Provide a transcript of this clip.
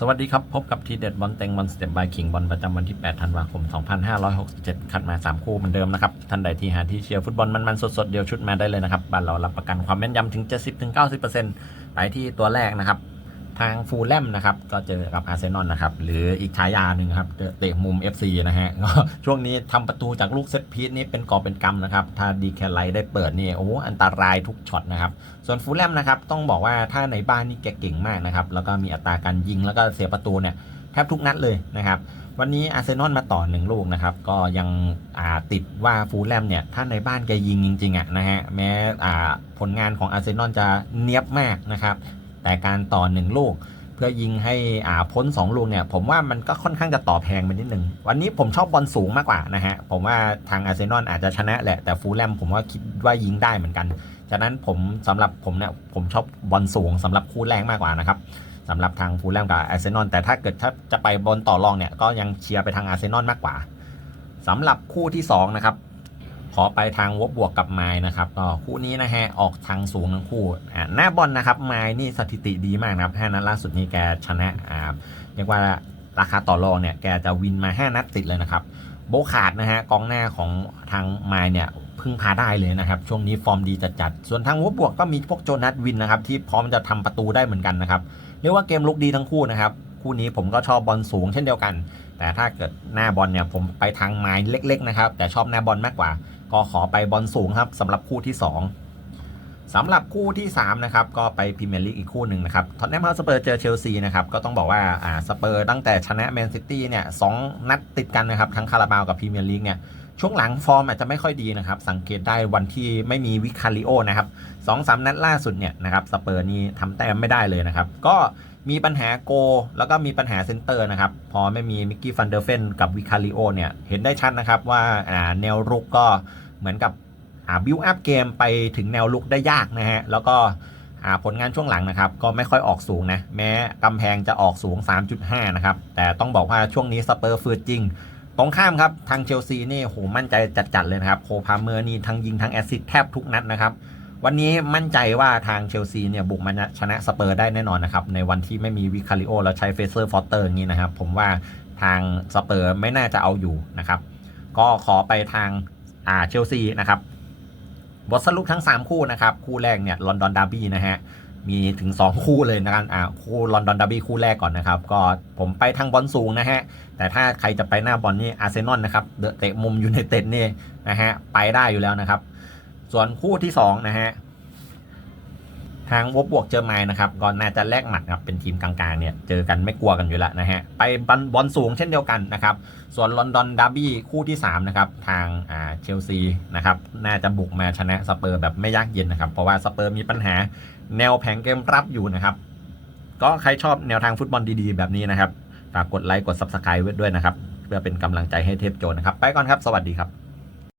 สวัสดีครับ พบกับทีเด็ดบอลเต็งบอลสเต็ปบายคิงบอลประจำวันที่ 8 ธันวาคม 2567 คัดมา 3 คู่เหมือนเดิมนะครับ ท่านใดที่หาที่เชียร์ฟุตบอลมันๆ สดๆ เดียวชุดมาได้เลยนะครับ บ้านเรารับประกันความแม่นยำถึง 70-90%ไปที่ตัวแรกนะครับ ทางฟูลแลมนะครับก็เจอกับอาร์เซนอลนะครับหรืออีกฉายาหนึ่งครับเตะมุม FC นะฮะก็ช่วงนี้ทำประตูจากลูกเซตพีซนี่เป็นกอบเป็นกำนะครับ ถ้าดีแคลไลท์ได้เปิดนี่โอ้อันตรายทุกช็อตนะครับ ส่วนฟูลแลมนะครับต้องบอกว่าถ้าในบ้านนี่แกเก่งมากนะครับแล้วก็มีอัตราการยิงแล้วก็เสียประตูเนี่ยแทบทุกนัดเลยนะครับวันนี้อาร์เซนอลมาต่อหนึ่งลูกนะครับ ก็ยังติดว่าฟูลแลมเนี่ย ถ้าในบ้านแกยิงจริงๆอะนะฮะ แม้ผลงานของอาร์เซนอลจะเนียบมากนะครับ แต่การต่อหนึ่งลูก เพื่อยิงให้อ่าพ้น 2 ลูกเนี่ย ผมว่ามันก็ค่อนข้างจะต่อแพงไปนิดนึง วันนี้ผมชอบบอลสูงมากกว่านะฮะ ผมว่าทางอาร์เซนอลอาจจะชนะแหละ แต่ฟูลแลมผมว่าคิดว่ายิงได้เหมือนกัน ฉะนั้นผมสำหรับผมเนี่ยผมชอบบอลสูงสำหรับคู่แรกมากกว่านะครับสำหรับทางฟูลแลมกับอาร์เซนอลแต่ถ้าเกิดถ้าจะไปบอลต่อรองเนี่ยก็ยังเชียร์ไปทางอาร์เซนอลมากกว่าสำหรับคู่ที่2นะครับ ขอไปทางวบบวกกับไม้นะครับก็คู่นี้นะฮะออกทางสูงทั้งคู่อ่าหน้าบอลนะครับไม้นี่สถิติดีมากนะครับห้านัดล่าสุดนี้แกชนะอ่าเรียกว่าราคาต่อรองเนี่ยแกจะวินมา 5 นัดติดเลยนะครับ โบขาดนะฮะกองหน้าของทางไม้เนี่ยพึ่งพาได้เลยนะครับ ช่วงนี้ฟอร์มดีจัดๆส่วนทางวบบวกก็มีพวกโจนัสวินนะครับที่พร้อมจะทำประตูได้เหมือนกันนะครับเรียกว่าเกมลุกดีทั้งคู่นะครับคู่นี้ผมก็ชอบบอลสูงเช่นเดียวกัน แต่ถ้าเกิดหน้าบอลเนี่ยผมไปทางไม้เล็ก ๆ นะครับ แต่ชอบหน้าบอลมากกว่า ก็ขอไปบอลสูงครับสำหรับคู่ที่ 2สำหรับคู่ที่ 3 นะครับ ก็ไปพรีเมียร์ลีกอีกคู่หนึ่งนะครับท็อตแนมฮอสเปอร์เจอเชลซีนะครับ ก็ต้องบอกว่าอ่าสเปอร์ตั้งแต่ชนะแมนซิตี้เนี่ยสองนัดติดกันนะครับ ทั้งคาราบาวกับพรีเมียร์ลีกเนี่ยช่วงหลังฟอร์มอาจจะไม่ค่อยดีนะครับ สังเกตได้วันที่ไม่มีวิคาริโอนะครับสองสามนัดล่าสุดเนี่ยนะครับสเปอร์นี่ทำแต้มไม่ได้เลยนะครับ ก็ มีปัญหาโก แล้วก็มีปัญหาเซนเตอร์นะครับ พอไม่มีมิกกี้ฟันเดอร์เฟนกับวิคาริโอเนี่ย เห็นได้ชัดนะครับว่าแนวรุกก็เหมือนกับบิวอัพเกมไปถึงแนวลุกได้ยากนะฮะ แล้วก็ผลงานช่วงหลังนะครับ ก็ไม่ค่อยออกสูงนะ แม้กำแพงจะออกสูง 3.5 นะครับ แต่ต้องบอกว่าช่วงนี้สเปอร์ฟืดจริง ตรงข้ามครับ ทางเชลซีนี่โหมั่นใจจัดๆเลยนะครับ โคพาเมอร์นี่ทั้งยิงทั้งแอสซิสต์แทบทุกนัดนะครับ วันนี้มั่นใจว่าทางเชลซีเนี่ยบุกมาชนะสเปอร์ได้แน่นอนนะครับ ในวันที่ไม่มีวิคาริโอแล้วใช้เฟเซอร์ฟอสเตอร์อย่างนี้นะครับ ผมว่าทางสเปอร์ไม่น่าจะเอาอยู่นะครับ ก็ขอไปทางอ่าเชลซีนะครับบทสรุปทั้ง 3 คู่นะครับ คู่แรกเนี่ยลอนดอนดาร์บี้นะฮะมีถึง 2 คู่เลยนะครับอ่าคู่ลอนดอนดาร์บี้คู่แรกก่อนนะครับ ก็ผมไปทางบอลสูงนะฮะ แต่ถ้าใครจะไปหน้าบอลนี่อาร์เซนอลนะครับเดอะเตะมุมยูไนเต็ดนี่นะฮะไปได้อยู่แล้วนะครับ ส่วนคู่ที่2นะฮะทางวบบวกเจอไมายนะครับก็น่าจะแลกหมัดครับเป็นทีมกลางๆเนี่ยเจอกันไม่กลัวกันอยู่แล้วนะฮะไปบอลสูงเช่นเดียวกันนะครับ ส่วนลอนดอนดาร์บี้คู่ที่3นะครับทางอ่าเชลซีนะครับน่าจะบุกมาชนะสเปอร์แบบไม่ยากเย็นนะครับ เพราะว่าสเปอร์มีปัญหาแนวแผงเกมรับอยู่นะครับ ก็ใครชอบแนวทางฟุตบอลดีๆ แบบนี้นะครับฝากกดไลค์กด Subscribe ไว้ด้วยนะครับ เพื่อเป็นกำลังใจให้เทพโจนะครับ ไปก่อนครับสวัสดีครับ